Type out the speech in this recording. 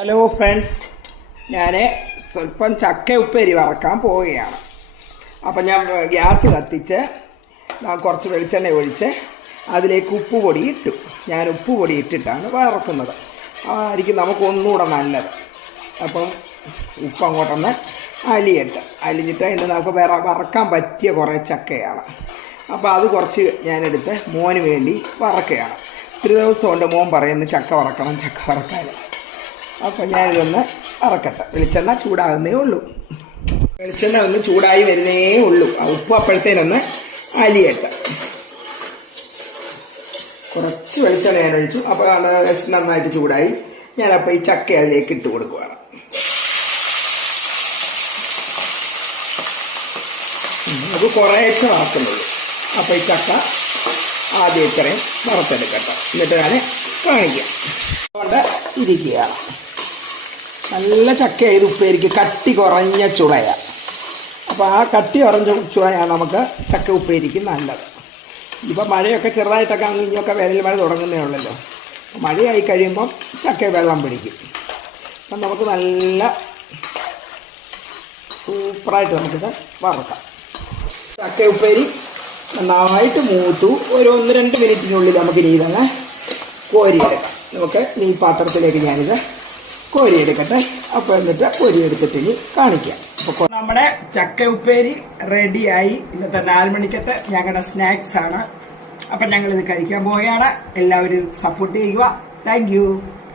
Hello friends, ഞാൻ സ്വല്പം ചക്ക ഉപ്പേരി വറക്കാൻ പോവുകയാണ്. അപ്പം ഞാൻ ഗ്യാസ് കത്തിച്ച് കുറച്ച് വെളിച്ചെണ്ണ ഒഴിച്ച് അതിലേക്ക് ഉപ്പ് പൊടി ഇട്ടു. ഞാൻ ഉപ്പ് പൊടി ഇട്ടിട്ടാണ് വറക്കുന്നത്. ആയിരിക്കും നമുക്ക് ഒന്നുകൂടെ നല്ലത്. അപ്പം ഉപ്പ് അങ്ങോട്ടൊന്ന് അലിഞ്ഞിട്ട് ഇന്ന് നമുക്ക് വറക്കാൻ പറ്റിയ കുറേ ചക്കയാണ്. അപ്പോൾ അത് കുറച്ച് ഞാനെടുത്ത് മോന് വേണ്ടി വറക്കുകയാണ്. ഇത്തിരി ദിവസം കൊണ്ട് മോൻ പറയുന്നു ചക്ക വറക്കാൻ. അപ്പോൾ ഞാനിതൊന്ന് വറക്കട്ടെ. വെളിച്ചെണ്ണ ചൂടാകുന്നേ ഉള്ളൂ. വെളിച്ചെണ്ണ ഒന്ന് ചൂടായി വരുന്നേ ഉള്ളൂ. ആ ഉപ്പ് അപ്പോഴത്തേനൊന്ന് അലിയട്ടെ. കുറച്ച് വെളിച്ചെണ്ണ ഞാൻ ഒഴിച്ചു. അപ്പോൾ നന്നായിട്ട് ചൂടായി. ഞാനപ്പോൾ ഈ ചക്ക അതിലേക്ക് ഇട്ട് കൊടുക്കുകയാണ്. നമുക്ക് കുറേശ്ശെ വറക്കുന്നുള്ളൂ. അപ്പോൾ ഈ ചക്ക ആദ്യം ഇത്രയും വറുത്തെടുക്കട്ടെ. എന്നിട്ട് ഞാൻ കാണിക്കാം. അതുകൊണ്ട് ഇരിക്കുകയാണ്. നല്ല ചക്ക ഇത് ഉപ്പേരിക്ക് കട്ടി കുറഞ്ഞ ചുളയാണ്. അപ്പോൾ ആ കട്ടി കുറഞ്ഞ ചുളയാണ് നമുക്ക് ചക്ക ഉപ്പേരിക്ക് നല്ലത്. ഇപ്പം മഴയൊക്കെ ചെറുതായിട്ടൊക്കെ ഇനിയൊക്കെ വേനൽ മഴ തുടങ്ങുന്നേ ഉള്ളല്ലോ. മഴയായി കഴിയുമ്പം ചക്ക വെള്ളം പിടിക്കും. അപ്പം നമുക്ക് നല്ല സൂപ്പറായിട്ട് നമുക്കിത് വറക്കാം. ചക്ക ഉപ്പേരി നന്നായിട്ട് മൂത്തു. ഒരു 1-2 മിനിറ്റിനുള്ളിൽ നമുക്കിനി ഇതങ്ങ് കോരിയെടുക്കാം. നമുക്ക് ഈ പാത്രത്തിലേക്ക് ഞാനിത് കോരിയെടുക്കട്ടെ. അപ്പോൾ എന്നിട്ട് കോരിയെടുത്തിട്ട് ഇനി കാണിക്കാം. അപ്പോൾ നമ്മുടെ ചക്ക ഉപ്പേരി റെഡിയായി. ഇന്നത്തെ 4 മണിക്കത്തെ ഞങ്ങളുടെ സ്നാക്സ് ആണ്. അപ്പം ഞങ്ങളിത് കഴിക്കാൻ പോവുകയാണ്. എല്ലാവരും സപ്പോർട്ട് ചെയ്യുക. Thank you.